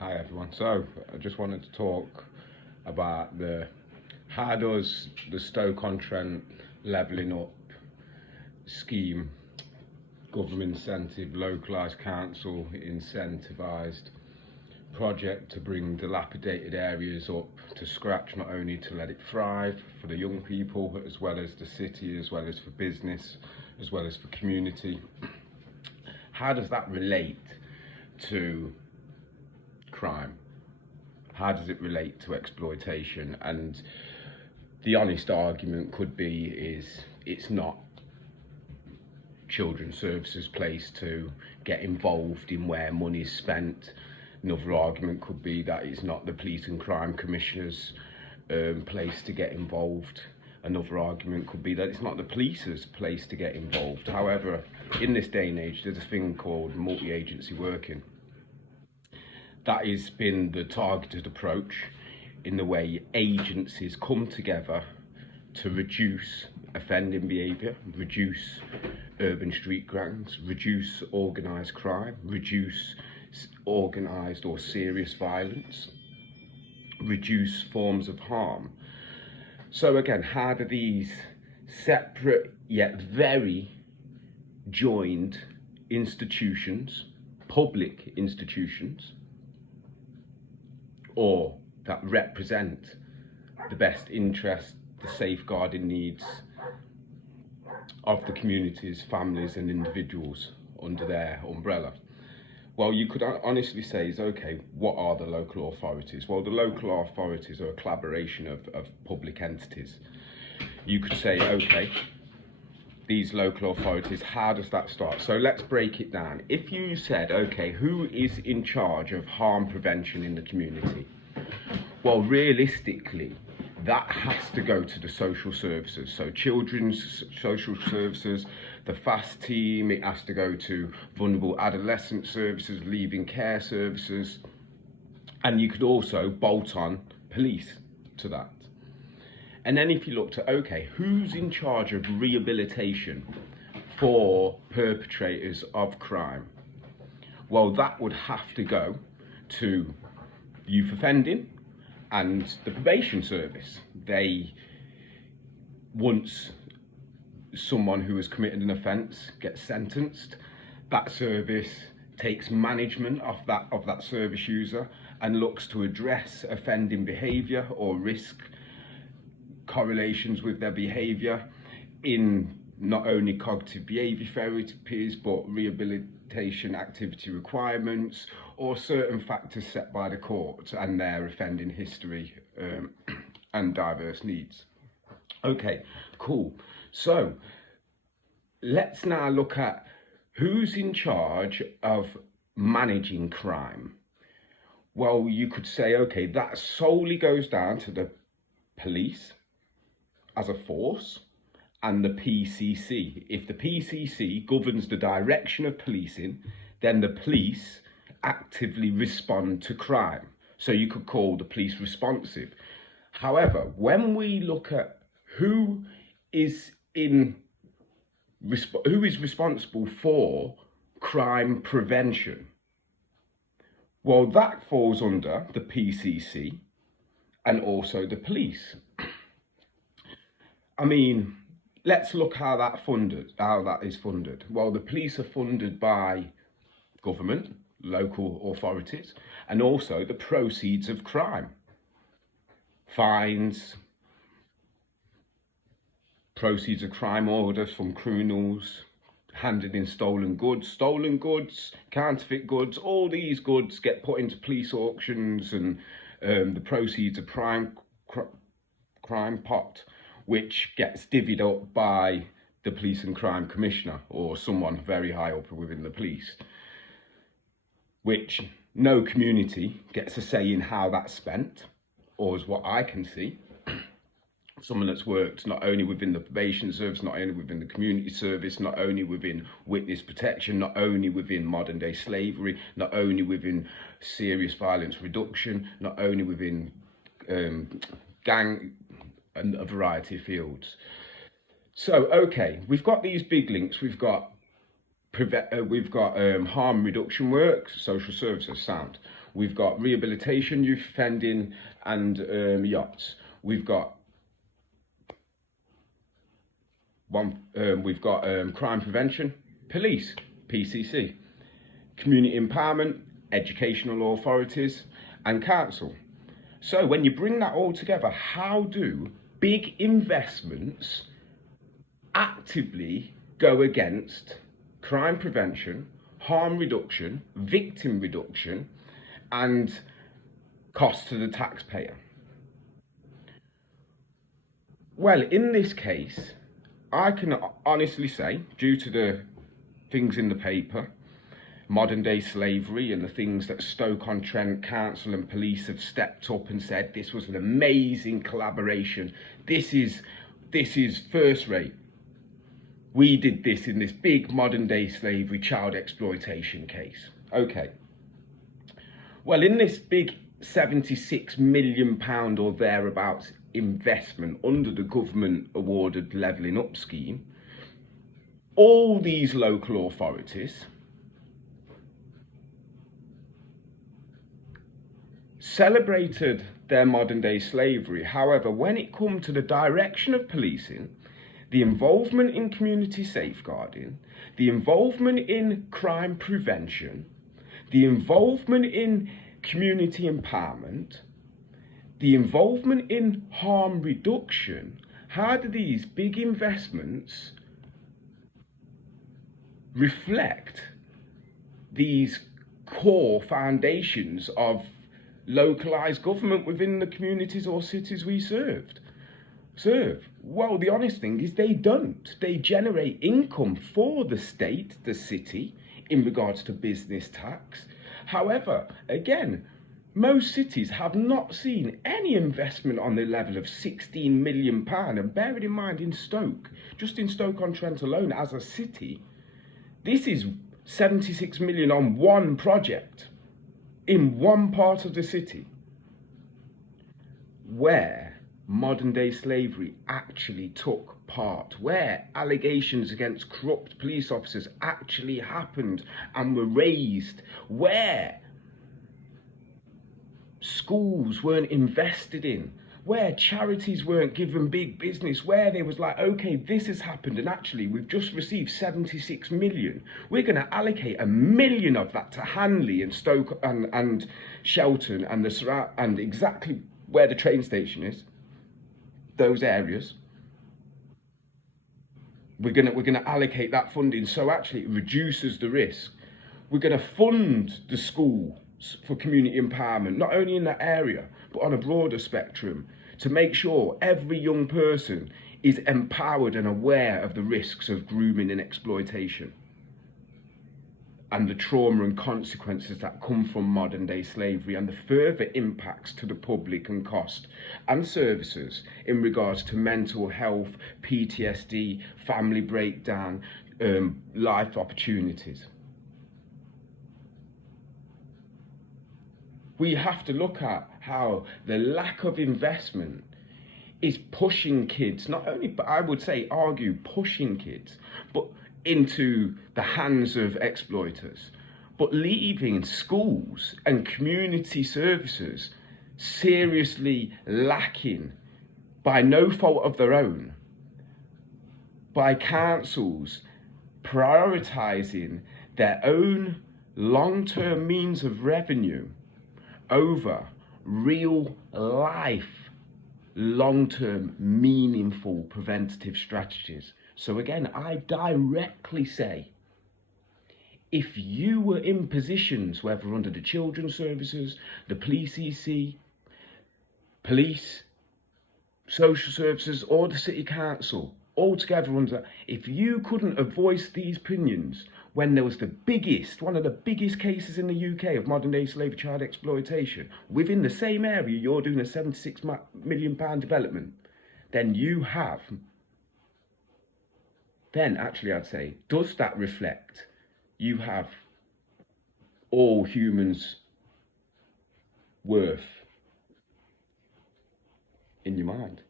Hi everyone. So I just wanted to talk about how does the Stoke-on-Trent levelling up scheme, government incentive, localised council incentivised project to bring dilapidated areas up to scratch, not only to let it thrive for the young people as well as the city, as well as for business, as well as for community. How does that relate to crime? How does it relate to exploitation? And the honest argument could be is it's not children's services place to get involved in where money is spent. Another argument could be that it's not the police and crime commissioners' place to get involved. Another argument could be that it's not the police's place to get involved. However, in this day and age, there's a thing called multi-agency working. That has been the targeted approach in the way agencies come together to reduce offending behaviour, reduce urban street gangs, reduce organised crime, reduce organised or serious violence, reduce forms of harm. So again, how do these separate yet very joined institutions, public institutions, or that represent the best interest, the safeguarding needs of the communities, families and individuals under their umbrella? Well, you could honestly say is, okay, what are the local authorities? Well, the local authorities are a collaboration of public entities. You could say, okay, these local authorities, how does that start? So let's break it down. If you said, okay, who is in charge of harm prevention in the community? Well, realistically, that has to go to the social services. So children's social services, the FAST team, it has to go to vulnerable adolescent services, leaving care services, and you could also bolt on police to that. And then if you looked at, okay, who's in charge of rehabilitation for perpetrators of crime? Well, that would have to go to youth offending and the probation service. They, once someone who has committed an offence gets sentenced, that service takes management of that service user and looks to address offending behaviour or risk correlations with their behaviour in not only cognitive behaviour therapies but rehabilitation activity requirements or certain factors set by the court and their offending history and diverse needs. Okay, cool. So let's now look at who's in charge of managing crime. Well, you could say, okay, that solely goes down to the police as a force and the PCC. If the PCC governs the direction of policing, then the police actively respond to crime. So you could call the police responsive. However, when we look at who is responsible for crime prevention, well, that falls under the PCC and also the police. I mean, let's look how that is funded. Well, the police are funded by government, local authorities, and also the proceeds of crime. Fines, proceeds of crime orders from criminals, handed in stolen goods, counterfeit goods, all these goods get put into police auctions and the proceeds of crime pot, which gets divvied up by the police and crime commissioner or someone very high up within the police, which no community gets a say in how that's spent, or as what I can see. Someone that's worked not only within the probation service, not only within the community service, not only within witness protection, not only within modern day slavery, not only within serious violence reduction, not only within gang and a variety of fields. So, okay, we've got these big links. We've got We've got harm reduction work, social services, sound. We've got rehabilitation, youth offending, and yachts. We've got crime prevention, police, PCC, community empowerment, educational authorities, and council. So when you bring that all together, how do big investments actively go against crime prevention, harm reduction, victim reduction, and cost to the taxpayer? Well, in this case, I can honestly say, due to the things in the paper, modern day slavery, and the things that Stoke-on-Trent Council and police have stepped up and said this was an amazing collaboration. This is first rate. We did this in this big modern day slavery child exploitation case. Okay. Well, in this big £76 million or thereabouts investment under the government awarded levelling up scheme, all these local authorities celebrated their modern day slavery. However, when it come to the direction of policing, the involvement in community safeguarding, the involvement in crime prevention, the involvement in community empowerment, the involvement in harm reduction, how do these big investments reflect these core foundations of localised government within the communities or cities we serve? Well, the honest thing is they don't. They generate income for the state, the city, in regards to business tax. However, again, most cities have not seen any investment on the level of £16 million. And bear it in mind, in Stoke, just in Stoke-on-Trent alone as a city, this is 76 million on one project in one part of the city, where modern day slavery actually took part, where allegations against corrupt police officers actually happened and were raised, where schools weren't invested in, where charities weren't given big business, where they was like, okay, this has happened and actually we've just received 76 million. We're going to allocate 1 million of that to Hanley and Stoke and Shelton and the surround and exactly where the train station is. Those areas, we're gonna allocate that funding, so actually it reduces the risk. We're gonna fund the schools for community empowerment, not only in that area but on a broader spectrum, to make sure every young person is empowered and aware of the risks of grooming and exploitation and the trauma and consequences that come from modern day slavery and the further impacts to the public and cost and services in regards to mental health, PTSD, family breakdown, life opportunities. We have to look at how the lack of investment is pushing kids, not only, but I would say, argue, pushing kids, but into the hands of exploiters, but leaving schools and community services seriously lacking by no fault of their own, by councils prioritising their own long-term means of revenue over real life, long-term, meaningful preventative strategies. So again, I directly say, if you were in positions, whether under the children's services, the police EC, police, social services, or the city council, all together under, if you couldn't have voiced these opinions when there was one of the biggest cases in the UK of modern day slavery child exploitation, within the same area you're doing a £76 million development, then actually I'd say, does that reflect you have all humans' worth in your mind?